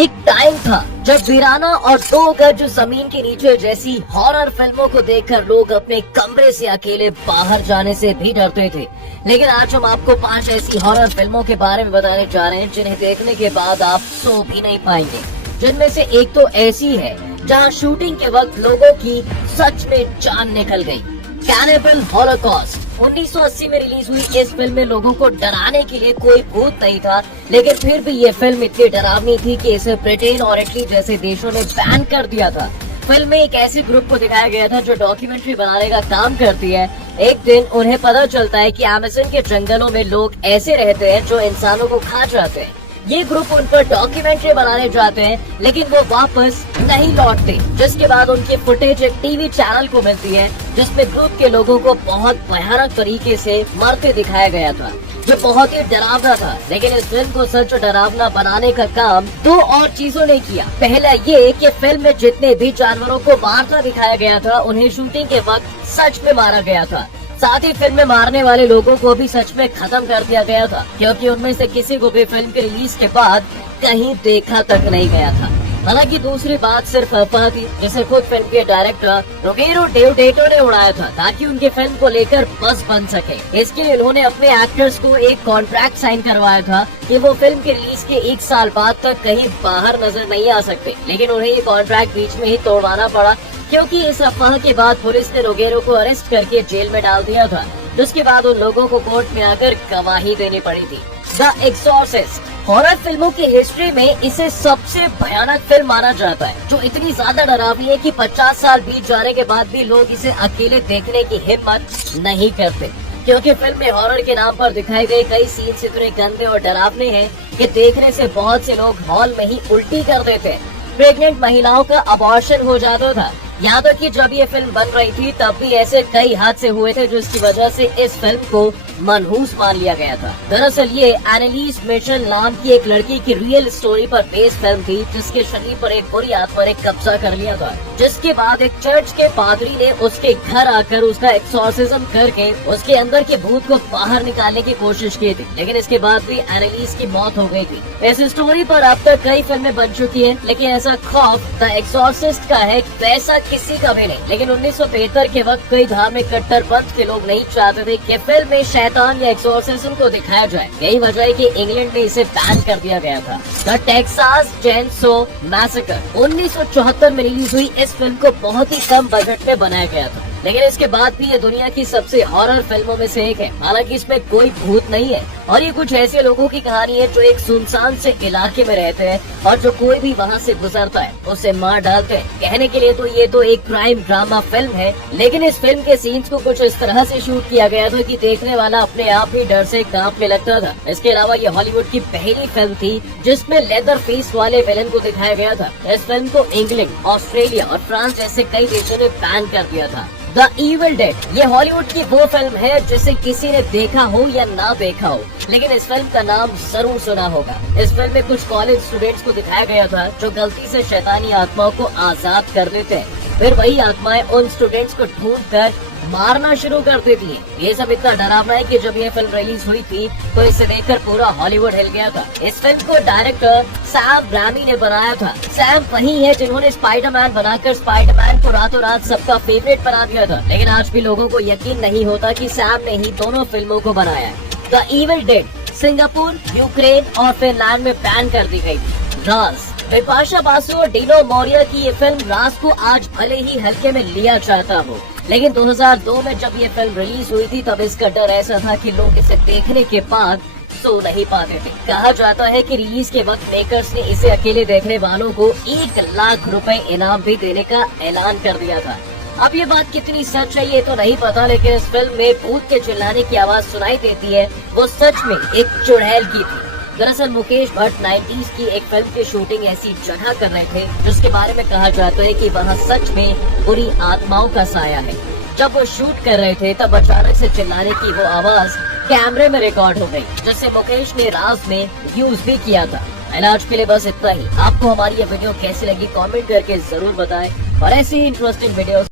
एक टाइम था जब वीराना और दो गज जमीन के नीचे जैसी हॉरर फिल्मों को देखकर लोग अपने कमरे से अकेले बाहर जाने से भी डरते थे। लेकिन आज हम आपको 5 ऐसी हॉरर फिल्मों के बारे में बताने जा रहे हैं जिन्हें देखने के बाद आप सो भी नहीं पाएंगे। जिनमें से एक तो ऐसी है जहां शूटिंग के वक्त लोगों की सच में जान निकल गई। कैनिबल हॉलोकॉस्ट 1980 में रिलीज हुई इस फिल्म में लोगों को डराने के लिए कोई भूत नहीं था, लेकिन फिर भी ये फिल्म इतनी डरावनी थी कि इसे ब्रिटेन और इटली जैसे देशों ने बैन कर दिया था। फिल्म में एक ऐसे ग्रुप को दिखाया गया था जो डॉक्यूमेंट्री बनाने का काम करती है। एक दिन उन्हें पता चलता है कि अमेज़न के जंगलों में लोग ऐसे रहते हैं जो इंसानों को खा जाते हैं। ये ग्रुप उन पर डॉक्यूमेंट्री बनाने जाते हैं, लेकिन वो वापस नहीं लौटते। जिसके बाद उनकी फुटेज एक टीवी चैनल को मिलती है जिसमें ग्रुप के लोगों को बहुत भयानक तरीके से मरते दिखाया गया था, जो बहुत ही डरावना था। लेकिन इस फिल्म को सच डरावना बनाने का काम दो और चीजों ने किया। पहला ये कि फिल्म में जितने भी जानवरों को मारता दिखाया गया था उन्हें शूटिंग के वक्त सच में मारा गया था। साथ ही फिल्म में मारने वाले लोगों को भी सच में खत्म कर दिया गया था, क्योंकि उनमें से किसी को भी फिल्म के रिलीज के बाद कहीं देखा तक नहीं गया था। हालांकि दूसरी बात सिर्फ अफवाह थी, जिसे खुद फिल्म के डायरेक्टर रोगेरो डेओडेटो ने उड़ाया था ताकि उनकी फिल्म को लेकर बस बन सके। इसके लिए उन्होंने अपने एक्टर्स को एक कॉन्ट्रैक्ट साइन करवाया था कि वो फिल्म के रिलीज के 1 साल बाद तक कहीं बाहर नजर नहीं आ सकते। लेकिन उन्हें ये कॉन्ट्रैक्ट बीच में ही तोड़वाना पड़ा, क्योंकि इस अफवाह के बाद पुलिस ने रोगेरो को अरेस्ट करके जेल में डाल दिया था, जिसके बाद उन लोगों को कोर्ट में आकर गवाही देनी पड़ी थी। द एक्सॉर्सिस्ट हॉरर फिल्मों की हिस्ट्री में इसे सबसे भयानक फिल्म माना जाता है, जो इतनी ज्यादा डरावनी है कि 50 साल बीत जाने के बाद भी लोग इसे अकेले देखने की हिम्मत नहीं करते, क्योंकि फिल्म में हॉरर के नाम पर दिखाए गए कई सीन्स इतने गंदे और डरावने हैं कि देखने से बहुत से लोग हॉल में ही उल्टी कर देते हैं। प्रेग्नेंट महिलाओं का अबॉर्शन हो जाता था। यहाँ तक कि जब ये फिल्म बन रही थी तब भी ऐसे कई हादसे हुए थे, जिसकी वजह से इस फिल्म को मनहूस मान लिया गया था। दरअसल ये एनालिस मिशेल नाम की एक लड़की की रियल स्टोरी पर बेस्ड फिल्म थी, जिसके शरीर पर एक बुरी आत्मा ने कब्जा कर लिया था। जिसके बाद एक चर्च के पादरी ने उसके घर आकर उसका एक्सॉर्सिज्म करके उसके अंदर के भूत को बाहर निकालने की कोशिश की थी, लेकिन इसके बाद भी एनालिस की मौत हो गई थी। इस स्टोरी पर अब तक कई फिल्में बन चुकी है, लेकिन ऐसा खौफ द एक्सॉर्सिस्ट का है वैसा किसी का भी नहीं। लेकिन 1973 के वक्त कई धार्मिक कट्टरपंथ के लोग नहीं चाहते थे कि फिल्म में शैतान या एक्सॉर्सिज्म को दिखाया जाए। यही वजह है कि इंग्लैंड में इसे बैन कर दिया गया था। द टेक्सास चेनसो मैसेकर 1974 में रिलीज हुई इस फिल्म को बहुत ही कम बजट में बनाया गया था, लेकिन इसके बाद भी ये दुनिया की सबसे हॉरर फिल्मों में से एक है। हालांकि इसमें कोई भूत नहीं है और ये कुछ ऐसे लोगों की कहानी है जो एक सुनसान से इलाके में रहते हैं और जो कोई भी वहाँ से गुजरता है उसे मार डालते हैं। कहने के लिए तो ये तो एक क्राइम ड्रामा फिल्म है, लेकिन इस फिल्म के सीन्स को कुछ इस तरह से शूट किया गया था कि देखने वाला अपने आप ही डर से कांपने लगता था। इसके अलावा ये हॉलीवुड की पहली फिल्म थी जिसमें लेदर फेस वाले विलन को दिखाया गया था। इस फिल्म को इंग्लैंड, ऑस्ट्रेलिया और फ्रांस जैसे कई देशों ने बैन कर दिया था। द इविल डेड ये हॉलीवुड की वो फिल्म है जिसे किसी ने देखा हो या ना देखा हो, लेकिन इस फिल्म का नाम जरूर सुना होगा। इस फिल्म में कुछ कॉलेज स्टूडेंट्स को दिखाया गया था जो गलती से शैतानी आत्माओं को आजाद कर देते हैं। फिर वही आत्माएं उन स्टूडेंट्स को ढूंढकर मारना शुरू कर देती है। ये सब इतना डरावना है कि जब ये फिल्म रिलीज हुई थी तो इसे देखकर पूरा हॉलीवुड हिल गया था। इस फिल्म को डायरेक्टर सैम रैमी ने बनाया था। सैम वही है जिन्होंने स्पाइडरमैन बनाकर स्पाइडरमैन को रातों रात सबका फेवरेट बना दिया था, लेकिन आज भी लोगों को यकीन नहीं होता कि सैम ने ही दोनों फिल्मों को बनाया है। The evil dead Singapore, Ukraine और फिनलैंड में बैन कर दी गई थी। राज बिपाशा बासु और डीनो मोरिया की ये फिल्म राज को आज भले ही हल्के में लिया जाता हो, लेकिन 2002 में जब ये फिल्म रिलीज हुई थी तब इसका डर ऐसा था कि लोग इसे देखने के बाद सो नहीं पाते थे। कहा जाता है कि रिलीज के वक्त मेकर्स ने इसे अकेले देखने वालों को 1 लाख रुपए इनाम भी देने का ऐलान कर दिया था। अब ये बात कितनी सच है ये तो नहीं पता, लेकिन इस फिल्म में भूत के चिल्लाने की आवाज सुनाई देती है वो सच में एक चुड़ैल की थी। दरअसल मुकेश भट्ट 90s की एक फिल्म की शूटिंग ऐसी जगह कर रहे थे जिसके बारे में कहा जाता है कि वहाँ सच में बुरी आत्माओं का साया है। जब वो शूट कर रहे थे तब अचानक से चिल्लाने की वो आवाज कैमरे में रिकॉर्ड हो गई, जिससे मुकेश ने राज में यूज भी किया था। आज के लिए बस इतना ही। आपको हमारी ये वीडियो कैसी लगी कमेंट करके जरूर बताएं और ऐसी ही इंटरेस्टिंग वीडियो